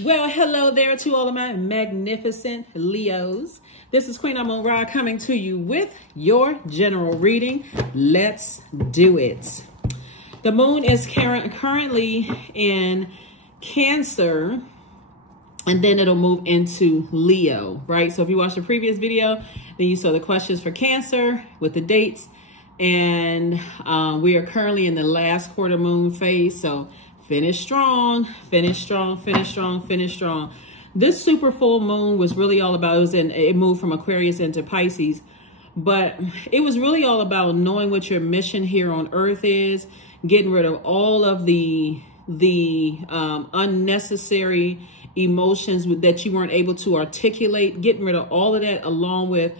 Well, hello there to all of my magnificent Leos. This is Queen Amun Ra coming to you with your general reading. Let's do it. The moon is currently in Cancer, and then it'll move into Leo, right? So if you watched the previous video, then you saw the questions for Cancer with the dates. And we are currently in the last quarter moon phase. So finish strong, finish strong, finish strong, finish strong. This super full moon was really all about, it moved from Aquarius into Pisces, but it was really all about knowing what your mission here on earth is, getting rid of all of the unnecessary emotions that you weren't able to articulate, getting rid of all of that, along with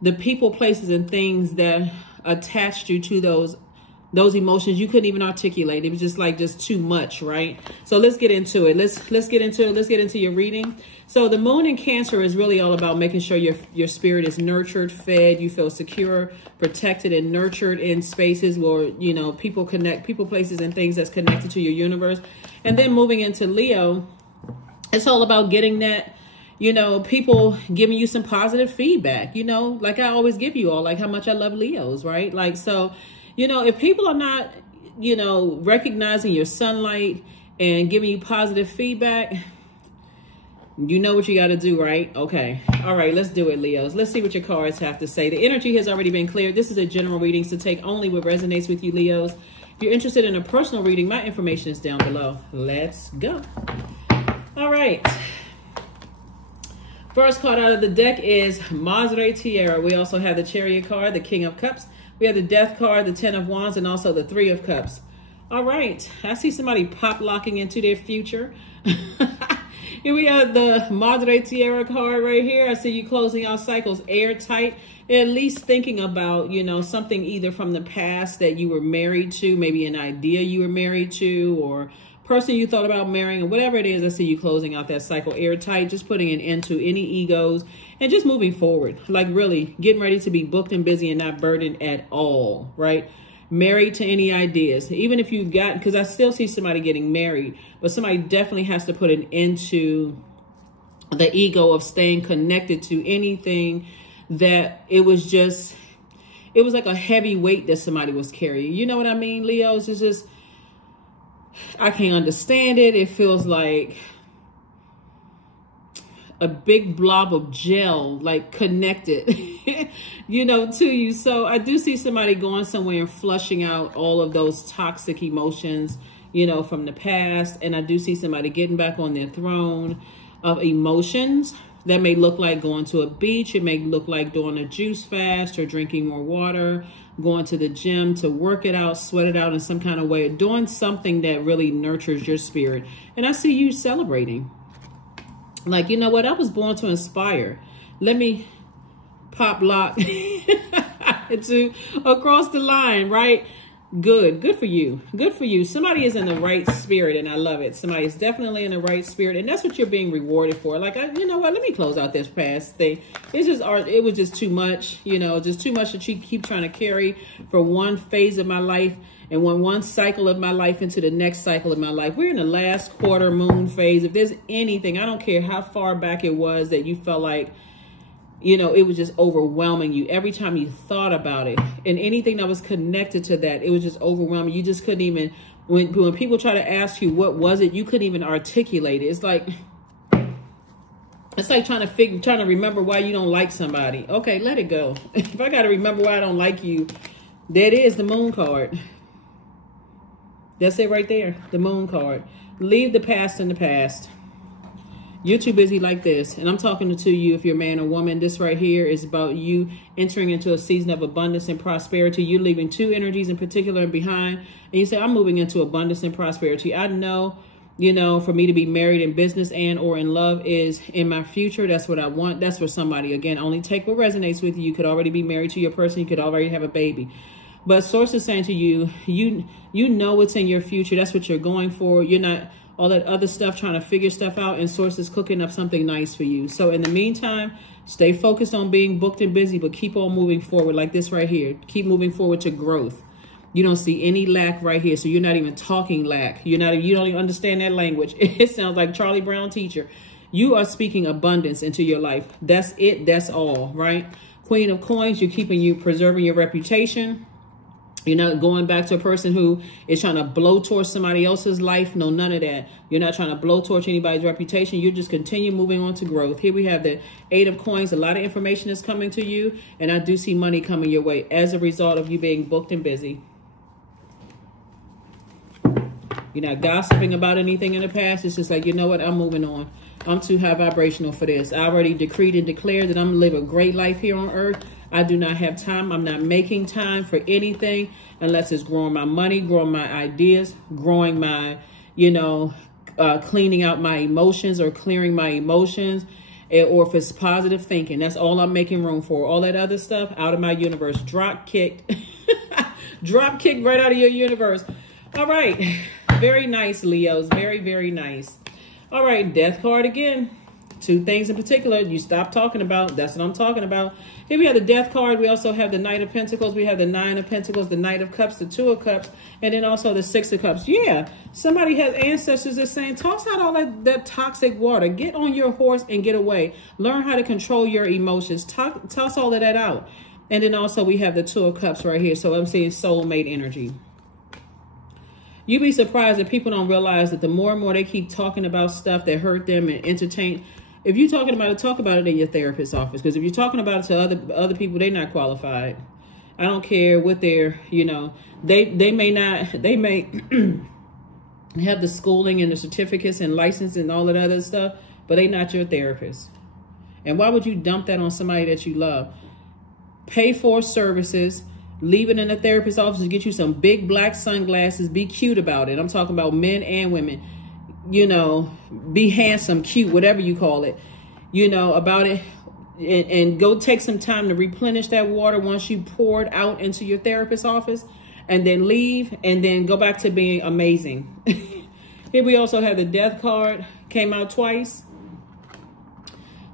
the people, places, and things that attached you to those emotions you couldn't even articulate. It was just too much, right? So let's get into it. Let's get into your reading. So the moon in Cancer is really all about making sure your spirit is nurtured, fed, you feel secure, protected, and nurtured in spaces where, you know, people, places, and things that's connected to your universe. And then moving into Leo, it's all about getting that, you know, people giving you some positive feedback, you know, like I always give you all, like how much I love Leos, right? Like, so, you know, if people are not, you know, recognizing your sunlight and giving you positive feedback, you know what you got to do, right? Okay. All right, let's do it, Leos. Let's see what your cards have to say. The energy has already been cleared. This is a general reading, so take only what resonates with you, Leos. If you're interested in a personal reading, my information is down below. Let's go. All right. First card out of the deck is Madre Tierra. We also have the Chariot card, the King of Cups. We have the Death card, the Ten of Wands, and also the Three of Cups. All right. I see somebody pop locking into their future. Here we have the Madre Tierra card right here. I see you closing out cycles airtight, at least thinking about, you know, something either from the past that you were married to, maybe an idea you were married to, or person you thought about marrying, or whatever it is. I see you closing out that cycle airtight, just putting an end to any egos and just moving forward, like really getting ready to be booked and busy and not burdened at all, right? Married to any ideas, even if you've got, because I still see somebody getting married, but somebody definitely has to put an end to the ego of staying connected to anything that it was like a heavy weight that somebody was carrying. You know what I mean, Leos? It's just, I can't understand it. It feels like a big blob of gel, like connected, you know, to you. So I do see somebody going somewhere and flushing out all of those toxic emotions, you know, from the past. And I do see somebody getting back on their throne of emotions. That may look like going to a beach. It may look like doing a juice fast or drinking more water, going to the gym to work it out, sweat it out in some kind of way, doing something that really nurtures your spirit. And I see you celebrating. Like, you know what? I was born to inspire. Let me pop lock into across the line, right? Good. Good for you. Good for you. Somebody is in the right spirit, and I love it. Somebody is definitely in the right spirit, and that's what you're being rewarded for. Like, you know what? Let me close out this past thing. It's just art. It was just too much, you know, just too much to keep trying to carry for one phase of my life and one cycle of my life into the next cycle of my life. We're in the last quarter moon phase. If there's anything, I don't care how far back it was that you felt like, you know, it was just overwhelming you every time you thought about it, and anything that was connected to that, it was just overwhelming. You just couldn't even, when people try to ask you what was it, you couldn't even articulate it. It's like trying to remember why you don't like somebody. Okay, let it go. If I got to remember why I don't like you, that is the moon card. That's it right there, the moon card. Leave the past in the past. You're too busy like this. And I'm talking to you if you're a man or woman. This right here is about you entering into a season of abundance and prosperity. You're leaving two energies in particular behind. And you say, I'm moving into abundance and prosperity. I know, you know, for me to be married in business and or in love is in my future. That's what I want. That's for somebody. Again, only take what resonates with you. You could already be married to your person. You could already have a baby. But source is saying to you, you know what's in your future. That's what you're going for. You're not all that other stuff, trying to figure stuff out, and source is cooking up something nice for you. So in the meantime, stay focused on being booked and busy, but keep on moving forward like this right here. Keep moving forward to growth. You don't see any lack right here. So you're not even talking lack. You don't even understand that language. It sounds like Charlie Brown teacher. You are speaking abundance into your life. That's it. That's all, right? Queen of Coins, you're preserving your reputation. You're not going back to a person who is trying to blowtorch somebody else's life. No, none of that. You're not trying to blowtorch anybody's reputation. You just continue moving on to growth. Here we have the 8 of Coins. A lot of information is coming to you, and I do see money coming your way as a result of you being booked and busy. You're not gossiping about anything in the past. It's just like, you know what? I'm moving on. I'm too high vibrational for this. I already decreed and declared that I'm going to live a great life here on earth. I do not have time. I'm not making time for anything unless it's growing my money, growing my ideas, growing my, cleaning out my emotions or clearing my emotions, or if it's positive thinking. That's all I'm making room for. All that other stuff out of my universe. Drop kicked. Drop kicked right out of your universe. All right. Very nice, Leos. Very, very nice. All right. Death card again. 2 things in particular you stop talking about. That's what I'm talking about. Here we have the Death card. We also have the Knight of Pentacles. We have the 9 of Pentacles, the Knight of Cups, the 2 of Cups, and then also the 6 of Cups. Yeah, somebody has ancestors that's saying, toss out all that toxic water. Get on your horse and get away. Learn how to control your emotions. Toss all of that out. And then also we have the 2 of Cups right here. So I'm seeing soulmate energy. You'd be surprised that people don't realize that the more and more they keep talking about stuff that hurt them and entertain. If you're talking about it, talk about it in your therapist's office. Because if you're talking about it to other people, they're not qualified. I don't care what they're, they may have the schooling and the certificates and license and all that other stuff, but they're not your therapist. And why would you dump that on somebody that you love? Pay for services. Leave it in a therapist's office to get you some big black sunglasses. Be cute about it. I'm talking about men and women. Be handsome, cute, whatever you call it, about it. And go take some time to replenish that water once you pour it out into your therapist's office, and then leave and then go back to being amazing. Here we also have the Death card. Came out twice.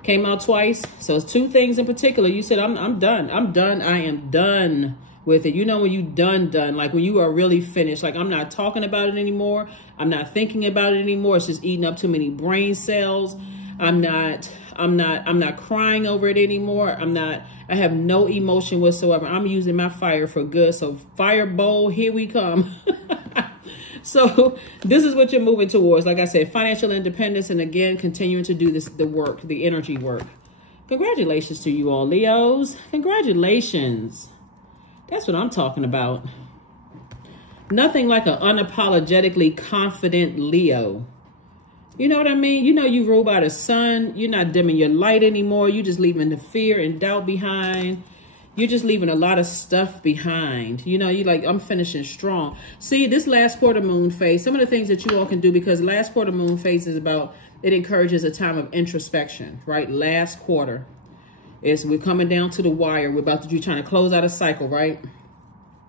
So it's 2 things in particular. You said, I'm done. I'm done. I am done with it. When you done, like when you are really finished, like I'm not talking about it anymore. I'm not thinking about it anymore. It's just eating up too many brain cells. I'm not crying over it anymore. I have no emotion whatsoever. I'm using my fire for good. So fire bowl, here we come. So this is what you're moving towards. Like I said, financial independence. And again, continuing to do the energy work. Congratulations to you all, Leos. Congratulations. That's what I'm talking about. Nothing like an unapologetically confident Leo. You know what I mean? You rule by the sun. You're not dimming your light anymore. You're just leaving the fear and doubt behind. You're just leaving a lot of stuff behind. You're like, I'm finishing strong. See, this last quarter moon phase, some of the things that you all can do, because last quarter moon phase is about, it encourages a time of introspection, right? Last quarter. We're coming down to the wire. We're trying to close out a cycle, right?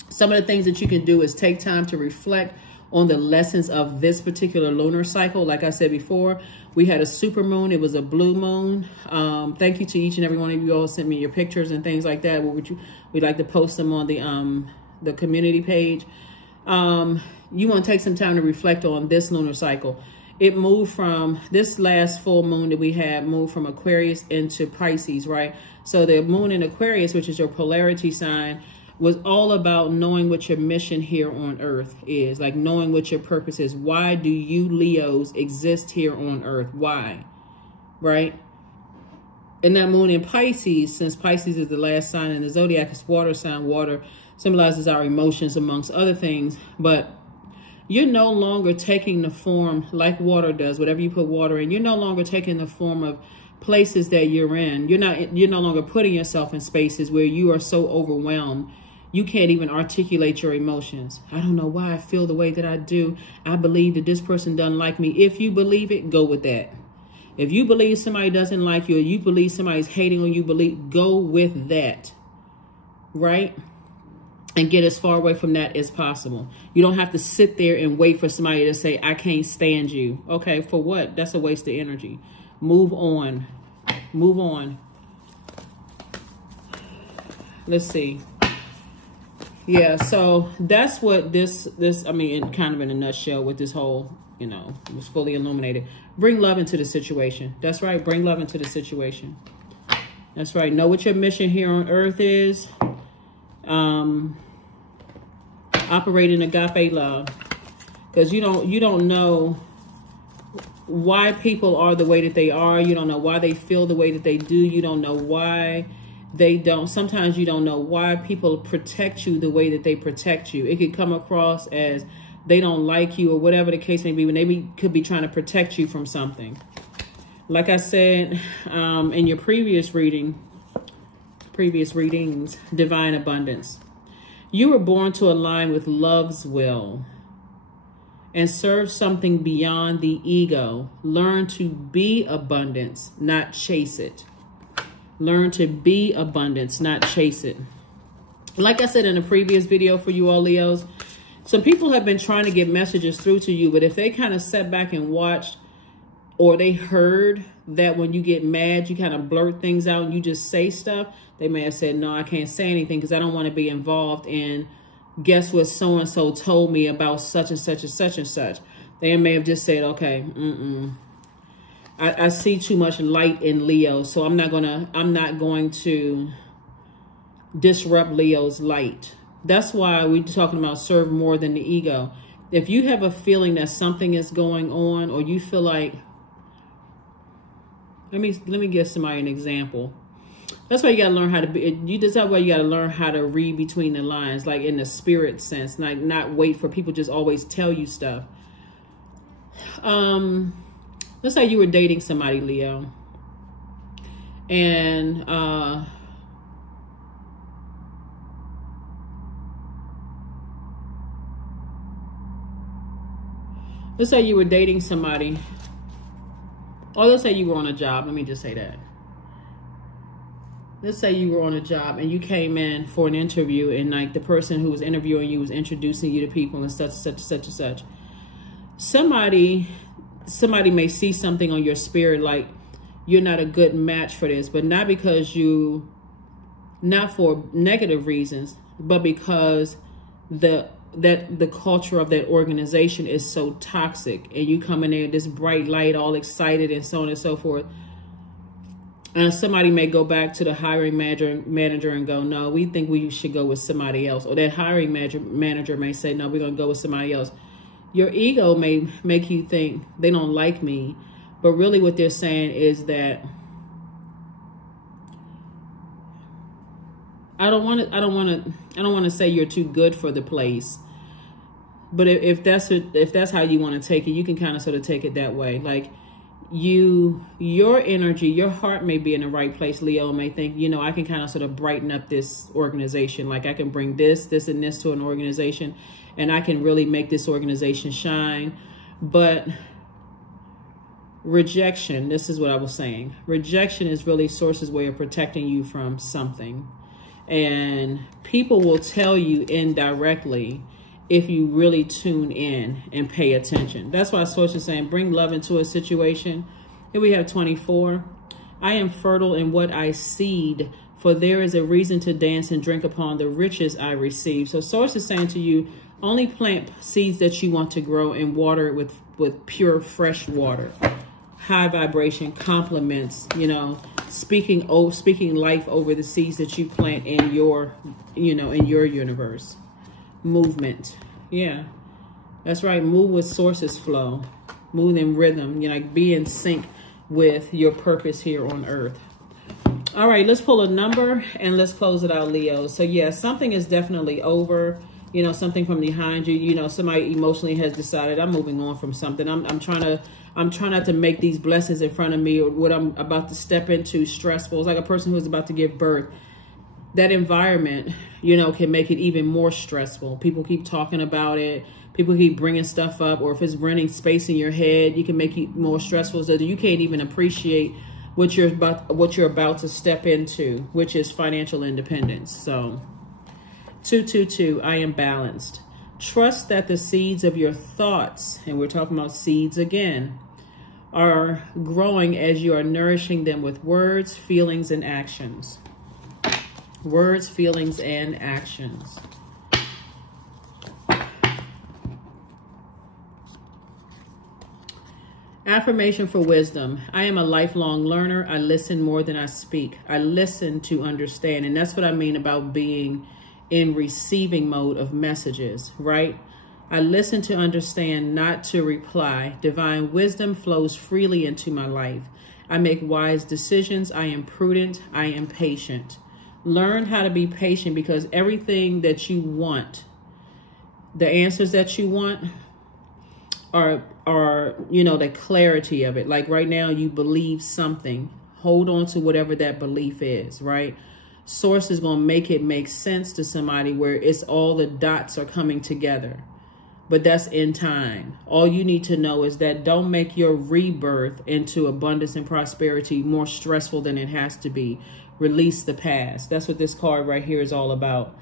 Some of the things that you can do is take time to reflect on the lessons of this particular lunar cycle. Like I said before, we had a super moon. It was a blue moon. Thank you to each and every one of you all sent me your pictures and things like that. We'd like to post them on the community page. You want to take some time to reflect on this lunar cycle. It moved from, this last full moon that we had moved from Aquarius into Pisces, right? So the moon in Aquarius, which is your polarity sign, was all about knowing what your mission here on earth is, like knowing what your purpose is. Why do you Leos exist here on earth? Why? Right? And that moon in Pisces, since Pisces is the last sign in the zodiac, it's water sign. Water symbolizes our emotions amongst other things, but you're no longer taking the form like water does. Whatever you put water in, you're no longer taking the form of places that you're in. You're no longer putting yourself in spaces where you are so overwhelmed you can't even articulate your emotions. I don't know why I feel the way that I do. I believe that this person doesn't like me. If you believe it, go with that. If you believe somebody doesn't like you, or you believe somebody's hating on you, go with that, right? And get as far away from that as possible. You don't have to sit there and wait for somebody to say, I can't stand you. Okay, for what? That's a waste of energy. Move on. Move on. Let's see. Yeah, so that's what this, I mean, kind of in a nutshell with this whole, you know, it was fully illuminated. Bring love into the situation. That's right. Bring love into the situation. That's right. Know what your mission here on earth is. Operate in agape love. Because you don't know why people are the way that they are. You don't know why they feel the way that they do. You don't know why they don't. Sometimes you don't know why people protect you the way that they protect you. It could come across as they don't like you or whatever the case may be, when they could be trying to protect you from something. Like I said in your previous readings, divine abundance. You were born to align with love's will and serve something beyond the ego. Learn to be abundance, not chase it. Learn to be abundance, not chase it. Like I said in a previous video for you all Leos, some people have been trying to get messages through to you, but if they kind of sat back and watched, or they heard that when you get mad, you kind of blurt things out and you just say stuff, they may have said, no, I can't say anything because I don't want to be involved in, guess what so-and-so told me about such and such and such and such. They may have just said, okay, I see too much light in Leo, so I'm not going to disrupt Leo's light. That's why we're talking about serve more than the ego. If you have a feeling that something is going on, or you feel like, let me give somebody an example. That's why you gotta learn how to be. That's why you gotta learn how to read between the lines, like in the spirit sense, like not wait for people just always tell you stuff. Let's say you were dating somebody, Leo, and let's say you were dating somebody, or let's say you were on a job. Let me just say that. Let's say you were on a job and you came in for an interview, and like the person who was interviewing you was introducing you to people and such and such and such. Somebody may see something on your spirit like you're not a good match for this, but not because not for negative reasons, but because the culture of that organization is so toxic, and you come in there this bright light, all excited and so on and so forth. And somebody may go back to the hiring manager and go, no, we think we should go with somebody else. Or that hiring manager may say, no, we're going to go with somebody else. Your ego may make you think they don't like me, but really what they're saying is that I don't want to say you're too good for the place. But if that's how you want to take it, you can kind of sort of take it that way. Like your energy, your heart may be in the right place. Leo may think, you know, I can kind of sort of brighten up this organization. Like I can bring this and this to an organization, and I can really make this organization shine. But rejection, this is what I was saying. Rejection is really Source's way of protecting you from something. And people will tell you indirectly if you really tune in and pay attention. That's why Source is saying, bring love into a situation. Here we have 24. I am fertile in what I seed, for there is a reason to dance and drink upon the riches I receive. So Source is saying to you, only plant seeds that you want to grow and water it with pure, fresh water. High vibration, compliments, you know, speaking life over the seeds that you plant in your, you know, in your universe. Movement. Yeah, that's right. Move with Source's flow. Move in rhythm. You know, like be in sync with your purpose here on earth. All right, let's pull a number and let's close it out, Leo. So yeah, something is definitely over. You know, something from behind you. You know, somebody emotionally has decided I'm moving on from something. I'm trying not to make these blessings in front of me, or what I'm about to step into stressful. It's like a person who's about to give birth. That environment, you know, can make it even more stressful. People keep talking about it. People keep bringing stuff up. Or if it's renting space in your head, you can make it more stressful so that you can't even appreciate what you're about to step into, which is financial independence. So 222, I am balanced. Trust that the seeds of your thoughts, and we're talking about seeds again, are growing as you are nourishing them with words, feelings, and actions. Words, feelings, and actions. Affirmation for wisdom. I am a lifelong learner. I listen more than I speak. I listen to understand. And that's what I mean about being in receiving mode of messages, right? I listen to understand, not to reply. Divine wisdom flows freely into my life. I make wise decisions. I am prudent. I am patient. Learn how to be patient, because everything that you want, the answers that you want are, you know, the clarity of it. Like right now, you believe something. Hold on to whatever that belief is, right? Source is going to make it make sense to somebody where it's all the dots are coming together. But that's in time. All you need to know is that don't make your rebirth into abundance and prosperity more stressful than it has to be. Release the past. That's what this card right here is all about.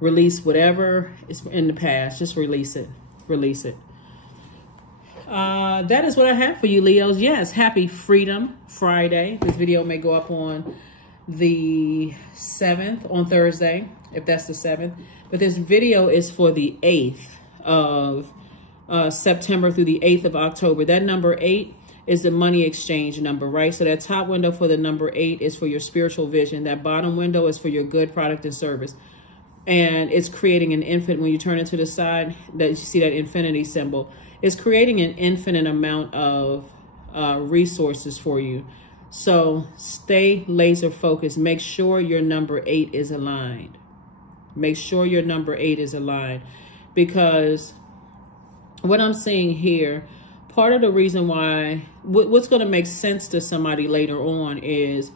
Release whatever is in the past. Just release it. Release it. That is what I have for you, Leos. Yes, happy Freedom Friday. This video may go up on the 7th, on Thursday, if that's the 7th. But this video is for the 8th of September through the 8th of October. That number 8 is the money exchange number, right? So that top window for the number 8 is for your spiritual vision. That bottom window is for your good product and service. And it's creating an infinite, when you turn it to the side, that you see that infinity symbol. It's creating an infinite amount of resources for you. So stay laser focused. Make sure your number 8 is aligned. Make sure your number 8 is aligned. Because what I'm seeing here, part of the reason why, what's going to make sense to somebody later on is,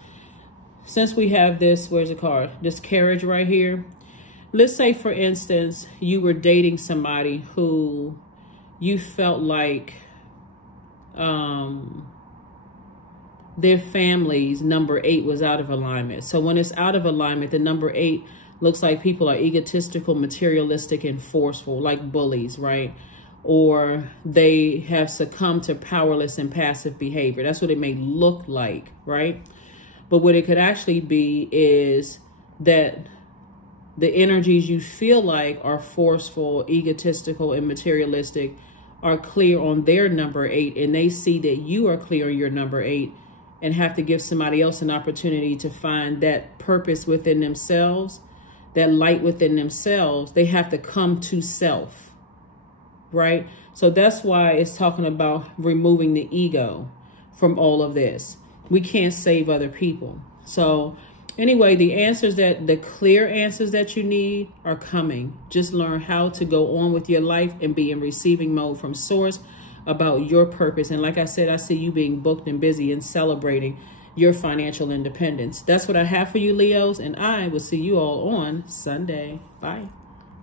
since we have this, where's the card? This carriage right here. Let's say, for instance, you were dating somebody who you felt like their family's number 8 was out of alignment. So when it's out of alignment, the number 8 looks like people are egotistical, materialistic, and forceful, like bullies, right? Or they have succumbed to powerless and passive behavior. That's what it may look like, right? But what it could actually be is that the energies you feel like are forceful, egotistical, and materialistic are clear on their number 8, and they see that you are clear on your number 8 and have to give somebody else an opportunity to find that purpose within themselves, that light within themselves. They have to come to self, right? So that's why it's talking about removing the ego from all of this. We can't save other people. So anyway, the clear answers that you need are coming. Just learn how to go on with your life and be in receiving mode from source about your purpose. And like I said, I see you being booked and busy and celebrating your financial independence. That's what I have for you, Leos, and I will see you all on Sunday. Bye.